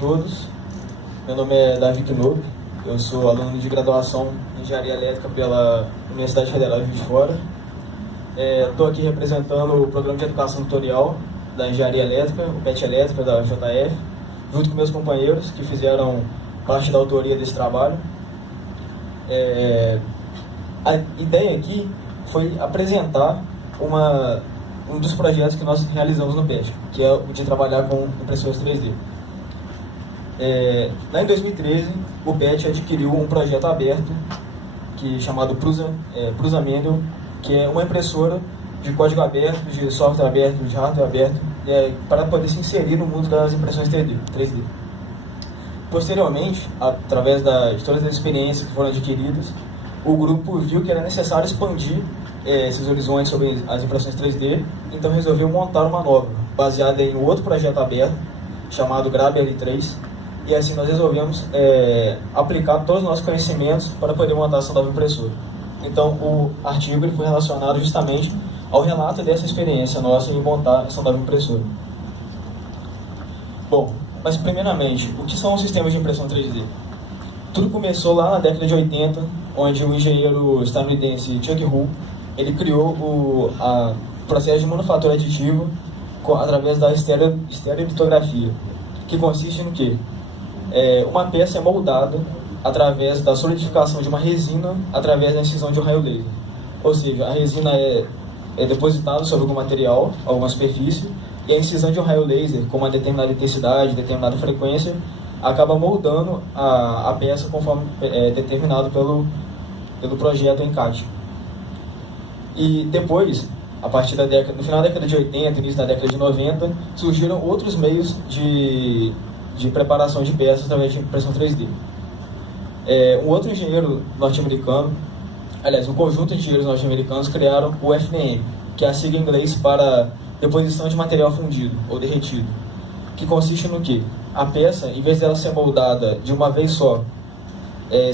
todos, meu nome é Davi Knob, eu sou aluno de graduação em Engenharia Elétrica pela Universidade Federal de Juiz de Fora. Estou aqui representando o Programa de Educação Tutorial da Engenharia Elétrica, o PET Elétrica da JF, junto com meus companheiros que fizeram parte da autoria desse trabalho. A ideia aqui foi apresentar um dos projetos que nós realizamos no PET, que é o de trabalhar com impressoras 3D. Lá em 2013, o PET adquiriu um projeto aberto chamado Prusa Mendel, que é uma impressora de código aberto, de software aberto, de hardware aberto, para poder se inserir no mundo das impressões 3D. Posteriormente, através de todas as experiências que foram adquiridas, o grupo viu que era necessário expandir esses horizontes sobre as impressões 3D, então resolveu montar uma nova, baseada em outro projeto aberto, chamado Graber L3, e assim nós resolvemos aplicar todos os nossos conhecimentos para poder montar essa nova impressora. Então o artigo foi relacionado justamente ao relato dessa experiência nossa em montar essa nova impressora. Bom, mas primeiramente, o que são os sistemas de impressão 3D? Tudo começou lá na década de 80, onde o engenheiro estadunidense Chuck Hull ele criou o processo de manufatura aditiva através da estereolitografia, que consiste no quê? Uma peça é moldada através da solidificação de uma resina através da incisão de um raio laser. Ou seja, a resina é depositada sobre algum material, alguma superfície, e a incisão de um raio laser, com uma determinada intensidade, determinada frequência, acaba moldando a peça conforme determinado pelo projeto ENCAD. E depois, no final da década de 80, início da década de 90, surgiram outros meios de preparação de peças através de impressão 3D. Um outro engenheiro norte-americano, um conjunto de engenheiros norte-americanos criaram o FDM, que é a sigla em inglês para deposição de material fundido ou derretido, que consiste no quê? A peça, em vez dela ser moldada de uma vez só,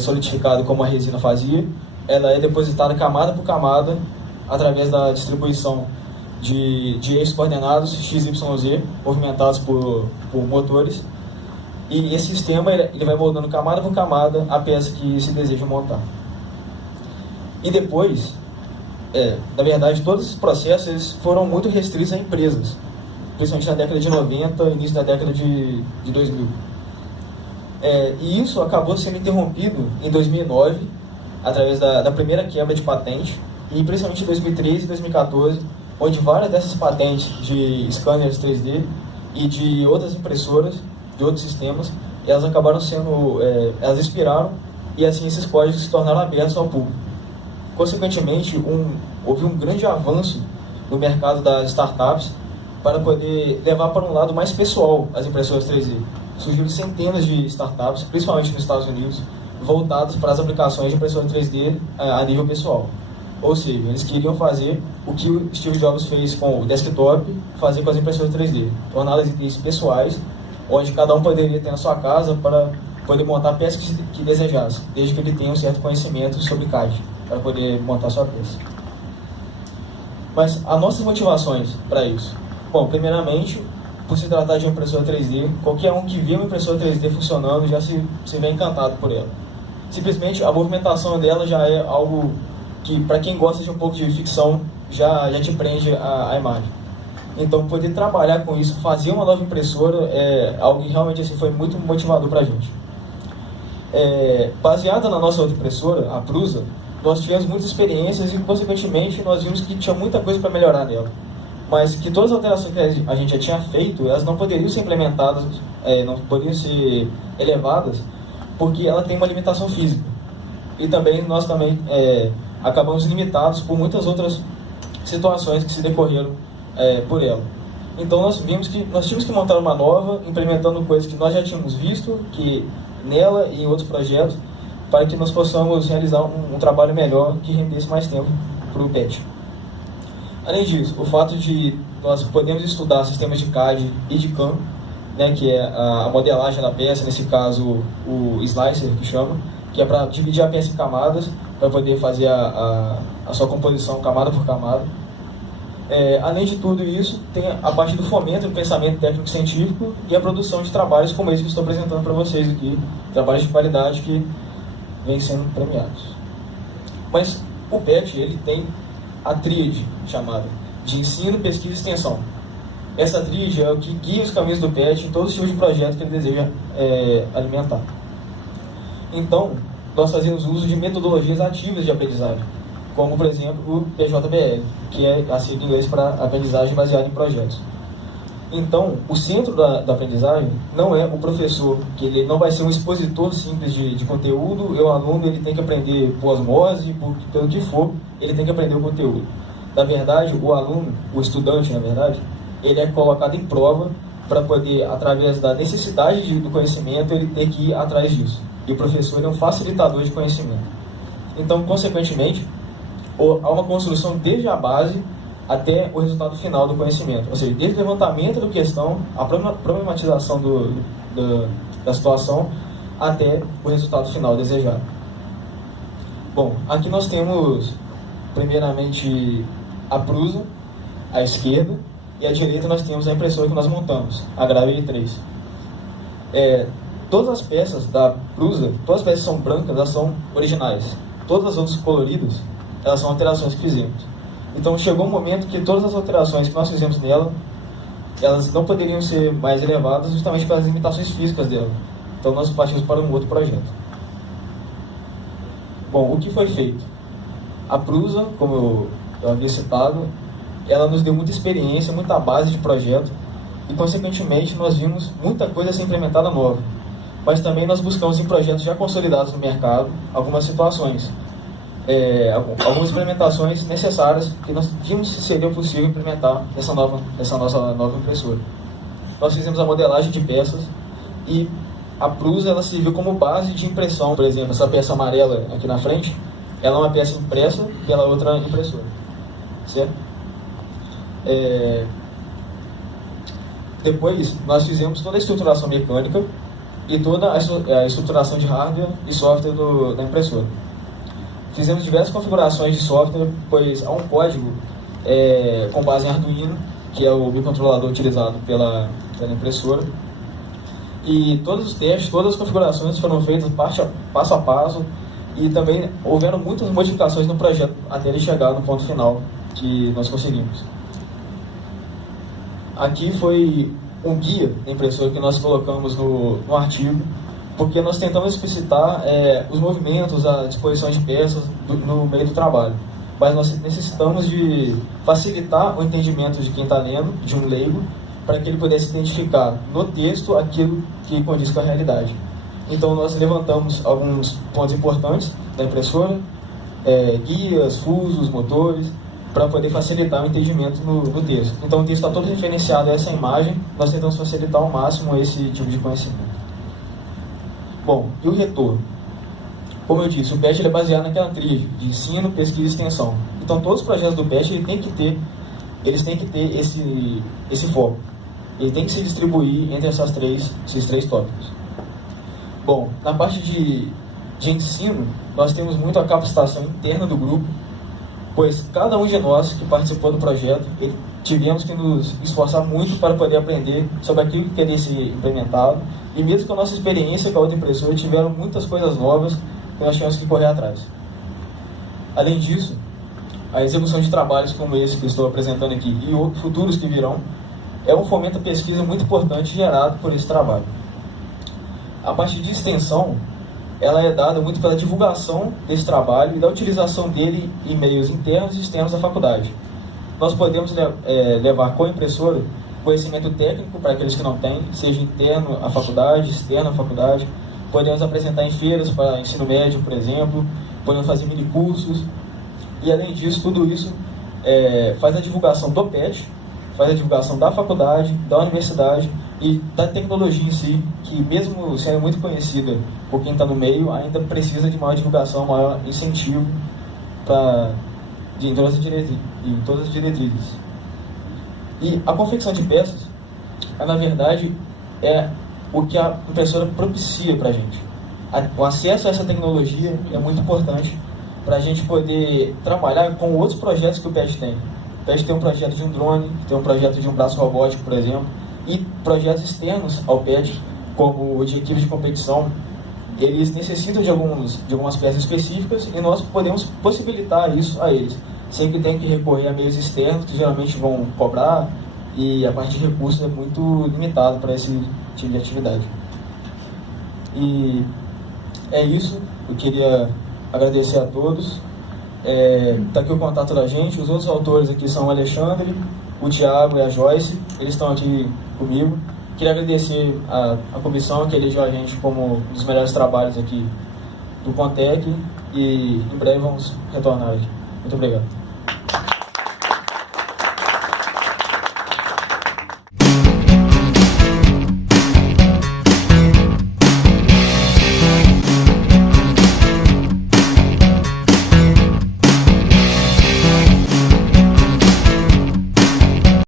solidificada como a resina fazia, ela é depositada camada por camada através da distribuição de eixos coordenados x, y, z, movimentados por motores. E esse sistema ele vai moldando camada por camada a peça que se deseja montar. E depois, na verdade, todos esses processos eles foram muito restritos a empresas, principalmente na década de 90 e início da década de 2000. E isso acabou sendo interrompido em 2009, através da primeira quebra de patente, e principalmente em 2013 e 2014, onde várias dessas patentes de scanners 3D e de outras impressoras, de outros sistemas, elas acabaram sendo, elas expiraram, e assim esses códigos se tornaram abertos ao público. Consequentemente, houve um grande avanço no mercado das startups para poder levar para um lado mais pessoal as impressoras 3D. Surgiram centenas de startups, principalmente nos Estados Unidos, voltadas para as aplicações de impressora 3D a nível pessoal. Ou seja, eles queriam fazer o que o Steve Jobs fez com o desktop, fazer com as impressoras 3D, torná-las itens pessoais, onde cada um poderia ter na sua casa para poder montar a peça que desejasse, desde que ele tenha um certo conhecimento sobre CAD, para poder montar a sua peça. Mas as nossas motivações para isso? Bom, primeiramente, por se tratar de uma impressora 3D, qualquer um que vê uma impressora 3D funcionando já se vê encantado por ela. Simplesmente a movimentação dela já é algo que, para quem gosta de um pouco de ficção, já te prende a imagem. Então, poder trabalhar com isso, fazer uma nova impressora, é algo que realmente foi muito motivador para a gente. Baseada na nossa outra impressora, a Prusa, nós tivemos muitas experiências e, consequentemente, nós vimos que tinha muita coisa para melhorar nela. Mas que todas as alterações que a gente já tinha feito, elas não poderiam ser implementadas, não poderiam ser elevadas, porque ela tem uma limitação física. E também nós acabamos limitados por muitas outras situações que se decorreram por ela. Então nós vimos que nós tínhamos que montar uma nova, implementando coisas que nós já tínhamos visto, que nela e em outros projetos, para que nós possamos realizar um trabalho melhor que rendesse mais tempo para o PET. Além disso, o fato de nós podermos estudar sistemas de CAD e de CAM, que é a modelagem da peça, nesse caso o slicer que chama, que é para dividir a peça em camadas, para poder fazer a sua composição camada por camada. Além de tudo isso, tem a parte do fomento do pensamento técnico-científico e a produção de trabalhos como esse que estou apresentando para vocês aqui, trabalhos de qualidade que vêm sendo premiados. Mas o PET, ele tem a tríade chamada de ensino, pesquisa e extensão. Essa tríade é o que guia os caminhos do PET em todos os tipos de projeto que ele deseja alimentar. Então, nós fazemos uso de metodologias ativas de aprendizagem, como, por exemplo, o PJBL, que é a sigla em inglês para aprendizagem baseada em projetos. Então, o centro da aprendizagem não é o professor, que ele não vai ser um expositor simples de conteúdo, e o aluno ele tem que aprender por osmose, pelo que for, ele tem que aprender o conteúdo. Na verdade, o aluno, o estudante, na verdade, ele é colocado em prova para poder, através da necessidade do conhecimento, ele ter que ir atrás disso. E o professor é um facilitador de conhecimento. Então, consequentemente, há uma construção desde a base até o resultado final do conhecimento. Ou seja, desde o levantamento da questão, a problematização da situação, até o resultado final desejado. Bom, aqui nós temos, primeiramente, a Prusa, à esquerda, e à direita nós temos a impressora que nós montamos, a Gravity 3. Todas as peças da Prusa, todas as peças que são brancas, elas são originais. Todas as outras coloridas, elas são alterações que fizemos. Então chegou um momento que todas as alterações que nós fizemos nela, elas não poderiam ser mais elevadas justamente pelas limitações físicas dela. Então nós partimos para um outro projeto. Bom, o que foi feito? A Prusa, como eu havia citado, ela nos deu muita experiência, muita base de projeto, e consequentemente nós vimos muita coisa ser implementada nova. Mas também nós buscamos em projetos já consolidados no mercado algumas situações, algumas implementações necessárias que nós vimos se seria possível implementar nessa nossa nova impressora. Nós fizemos a modelagem de peças e a Prusa ela serviu como base de impressão. Por exemplo, essa peça amarela aqui na frente, ela é uma peça impressa pela outra impressora, certo? Depois nós fizemos toda a estruturação mecânica e toda a estruturação de hardware e software da impressora. Fizemos diversas configurações de software, pois há um código com base em Arduino, que é o microcontrolador utilizado pela impressora. E todos os testes, todas as configurações foram feitas passo a passo, e também houveram muitas modificações no projeto até ele chegar no ponto final que nós conseguimos. Aqui foi um guia da impressora que nós colocamos no artigo, porque nós tentamos explicitar os movimentos, a disposição de peças no meio do trabalho. Mas nós necessitamos de facilitar o entendimento de quem está lendo, de um leigo, para que ele pudesse identificar no texto aquilo que condiz com a realidade. Então nós levantamos alguns pontos importantes da impressora, guias, fusos, motores, para poder facilitar o entendimento no texto. Então o texto está todo referenciado a essa imagem, nós tentamos facilitar ao máximo esse tipo de conhecimento. Bom, e o retorno? Como eu disse, o PET ele é baseado naquela tríade de ensino, pesquisa e extensão. Então todos os projetos do PET eles têm que ter esse foco. Ele tem que se distribuir entre esses três tópicos. Bom, na parte de ensino, nós temos muito a capacitação interna do grupo, pois cada um de nós que participou do projeto, tivemos que nos esforçar muito para poder aprender sobre aquilo que queria ser implementado, e mesmo com a nossa experiência com a outra impressora, tiveram muitas coisas novas que nós tínhamos que correr atrás. Além disso, a execução de trabalhos como esse que estou apresentando aqui e futuros que virão, é um fomento à pesquisa muito importante gerado por esse trabalho. A parte de extensão, ela é dada muito pela divulgação desse trabalho e da utilização dele em meios internos e externos da faculdade. Nós podemos levar com a impressora conhecimento técnico para aqueles que não têm, seja interno à faculdade, externo à faculdade. Podemos apresentar em feiras para ensino médio, por exemplo, podemos fazer mini cursos. E além disso, tudo isso faz a divulgação do PET, faz a divulgação da faculdade, da universidade e da tecnologia em si, que mesmo sendo muito conhecida por quem está no meio, ainda precisa de maior divulgação, maior incentivo em todas as diretrizes. E a confecção de peças, na verdade, é o que a impressora propicia para a gente. O acesso a essa tecnologia é muito importante para a gente poder trabalhar com outros projetos que o PET tem. PET tem um projeto de um drone, tem um projeto de um braço robótico, por exemplo, e projetos externos ao PET, como o de equipes de competição, eles necessitam de algumas peças específicas e nós podemos possibilitar isso a eles. Sempre tem que recorrer a meios externos, que geralmente vão cobrar, e a parte de recursos é muito limitada para esse tipo de atividade. E é isso, eu queria agradecer a todos. Tá aqui o contato da gente, os outros autores aqui são o Alexandre, o Thiago e a Joyce, eles estão aqui comigo. Queria agradecer a comissão que elegeu a gente como um dos melhores trabalhos aqui do Contec e em breve vamos retornar aqui. Muito obrigado.